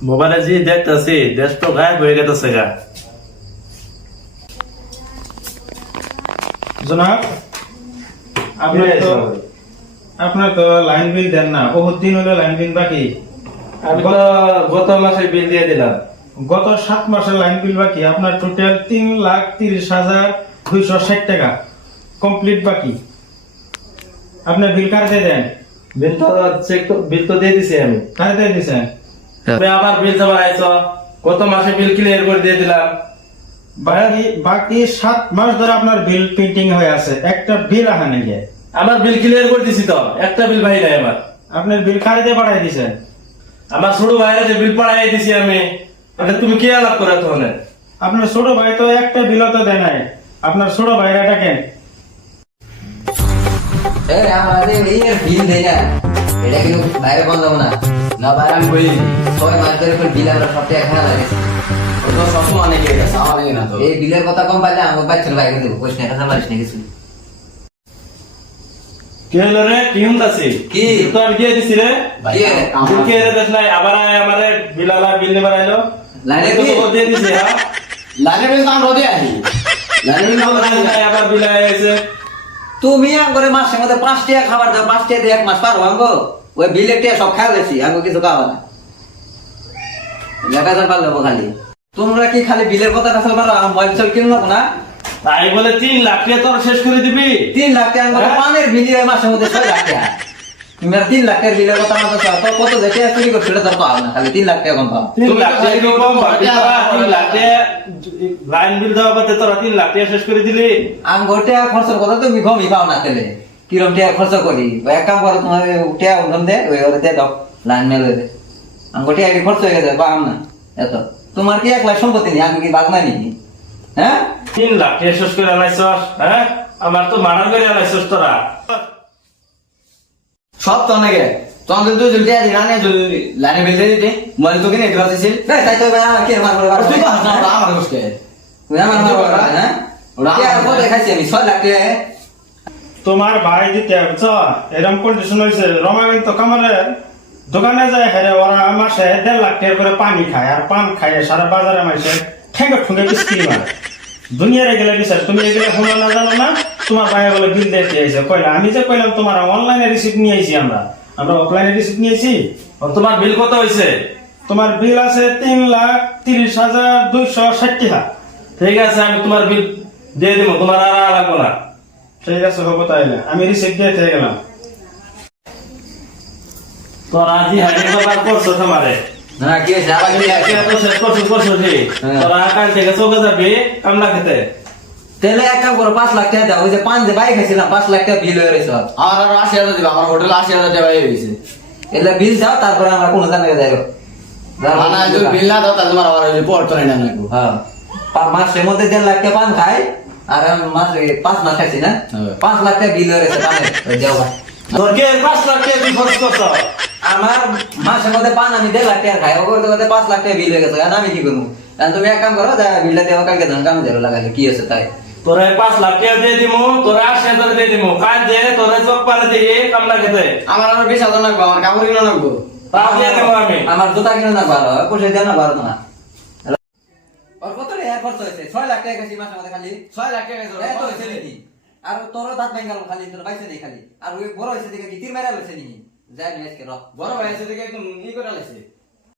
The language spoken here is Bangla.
মোবাইলে যে দেখতেছি দেশ তো গায়েব হয়ে গেছে গা। জনাব, আপনার তো লাইন বিল দেন না, বহুত দিন হলো লাইন বিল বাকি। আমি তো গত মাসে বিল দিয়ে দিলাম। গত 7 মাসের লাইন বিল বাকি। আপনার টোটাল 3,30,260 টাকা কমপ্লিট বাকি। আপনার বিল কারে দেন? বিল তো দিয়ে দিছি আমি। কারে দিয়ে দিছেন? আবার বিল জমা আইছো, গত মাসে বিল ক্লিয়ার করে দিয়ে দিলাম। বাকি 7 মাস ধরে আপনার বিল প্রিন্টিং হয়ে আছে, একটা বিল আহা নাই। আমার বিল ক্লিয়ার করে দিছি তো, একটা বিল ভাই নাই আমার। আপনার বিল কারে দিয়ে পাঠাই দিছেন? আমার ছোট ভাইরা যে বিল পাঠাই দিছি আমি, এটা তুমি কি আলাপ করে তখন? আপনার ছোট ভাই তো একটা বিলও তো দেয় নাই। আপনার ছোট ভাইরা ডাকেন। আমাদের এই বিল দেয় না, এটা কিন্তু বাইরে বন্ধ হবে না। না বাইরে আমি বলি 6 মাস ধরে বিল আমরা সব টাকা খাওয়া লাগে। ওটা সবসময় অনেকে গেছে, আমার লাগে না তো। এই বিলের কথা কম পাইলে আমার বাচ্চার বাইরে দেবো, কোশ্চেন এটা সামলাইস না কিছু। কি হলো রে, কি হুন্দাছি? কি তো আমি দিয়ে দিছি রে। কি বিল কে রে দেখ নাই, আবার আমারে বিল আলা বিল নেবার আইলো। লাইনে তো কি দিয়ে দিছি। হ্যাঁ, লাইনে বিল তো আমরা দিয়ে আসি। লাইনে বিল আমরা নাই, আবার বিল আইছে। তুমি করে মাসের মধ্যে 5 টাকা খাবার দাও, 5 টাকা দিয়ে 1 মাস পারবো আমগো? ওই বিল একটা সব খাই লেছি, আমগো কিছু খাওয়া না। লেখা পারলে খালি তোমরা কি খালি বিলের কথা কাছে পারো? মোবাইল চল কিনবো না তাই বলে 3 লাখ টাকা তোর শেষ করে দিবি? 3 লাখ টাকা আমাকে পানের বিল হয় মাসের মধ্যে 6 লাখ টাকা। তুমি আর 3 লাখ টাকার বিলের কথা আমাকে তো কত দেখে চুরি করছো এটা তো পাও না, খালি 3 লাখ টাকা কম পাও। 3 লাখ টাকা কি কম পাবি? 3 লাখ টাকা লাইন বিল দেওয়া বাদে তোরা 3 লাখ টাকা শেষ করে দিলি। আম গোটে খরচের কথা তুমি কমই পাও না তেলে। কিরম টাকা খরচ করি? এক কাম করো, তোমার টাকা উঠন দে, ওই ওরে দিয়ে দাও, লাইন মেলে দে। আম গোটে আগে খরচ হয়ে গেছে, পাম না এত। তোমার কি 1 লাখ সম্পত্তি নেই? আমি কি বাদ নাই নাকি? হ্যাঁ, 3 লাখ টাকা শেষ করে আনাইছস। হ্যাঁ, আমার তো মারান করে আনাইছস তোরা। সব তো অনেকে তোমাদের তো জলদি আজ রানে জলদি লাইনে বেঁধে দিতে মোবাইল তো কিনে দিতে পারছিস। তাই তো কি আমার বলে তুই তো হাসনা আমার বসকে তুই আমার বলে। হ্যাঁ, ওরা আর বলে খাইছি আমি 6 লাখ টাকা। তোমার ভাই দিতে চ এরকম কন্ডিশন হয়েছে। রমাবিন তো কামারের দোকানে যায়, হেরে ওরা মাসে 1.5 লাখ টাকা করে পানি খায়, আর পান খায় সারা বাজারে মাসে ঠেঙ্গে ঠুঙ্গে বিস্কিট মারে। দুনিয়ারে গেলে বিশ্বাস, তুমি এগুলো শুনো না, জানো না? তোমার ভাই বলে বিল দিতে আইছে। কইলা আমি যে কইলাম তোমার অনলাইনে রিসিপ্ট নিয়ে আইছি, আমরা অফলাইনে রিসিপ্ট নিয়েছি। তোমার বিল কত হইছে? তোমার বিল আছে 3,30,260 টাকা। ঠিক আছে, আমি তোমার বিল দিয়ে দিব, তোমার আর লাগবে না। ঠিক আছে, হবো তাইলে আমি রিসিপ্ট দিয়ে থেকে গেলাম। তোরা আজি হাজার টাকা করছো তোমারে। না কি আছে আবার কি আছে? এত শেষ করছো জি। তোরা কাল থেকে চোখে যাবি কামলা খেতে। তাহলে এক কাম করো, 5 লাখ টাকা দাও। ওই যে 5 যে বাইক খাইছিলাম, 5 লাখ টাকা বিল হয়ে রয়েছে। আমার আরো 80,000 দিবা, আমার হোটেল 80,000 টাকা হয়ে গেছে। এলে বিল দাও, তারপরে আমরা কোনো জায়গায় যাইব। না যদি বিল না দাও তাহলে তোমার আবার ওই পড়তো না নাকবো। হ্যাঁ, মাসের মধ্যে 1.5 লাখ টাকা পান খাই, আর মাসে 5 মাস খাইছি না, 5 লাখ টাকা বিল হয়ে রয়েছে পানের। যাও তোর কে 5 লাখ টাকা তুই খরচ করছ? আমার মাসের মধ্যে পান আমি 1.5 লাখ টাকা খাই, ওগুলো তো 5 লাখ টাকা বিল হয়ে গেছে। আর আমি কি করবো? তুমি এক কাম করো, বিলটা দেওয়া কালকে ধন কামে ধরো লাগালে কি আছে তাই। তোরা 5 লাখ টাকা দিয়ে দিমু, তোরা 80,000 দিয়ে দিমু। কাজ যে তোরা চোখ পারে দিয়ে কামলা খেতে। আমার আরো 20,000 নাকবো, আমার কাপড় কিনো নাকবো। তা দিয়ে দেবো আমি। আমার জুতা কিনে না ভালো, পয়সা দিয়ে না ভালো না। ওর কত রে খরচ হয়েছে? 6 লাখ টাকা গেছি মাসের মধ্যে খালি। 6 লাখ টাকা গেছে। এত হয়েছে নাকি? আর তোর দাঁত ভেঙে খালি, তোর বাইছে নেই খালি। আর ওই বড় হয়েছে দেখে কি তীর মেরা হয়েছে নাকি? যাই নিয়ে আজকে বড় ভাই এসে থেকে একদম ই করে লাইছে।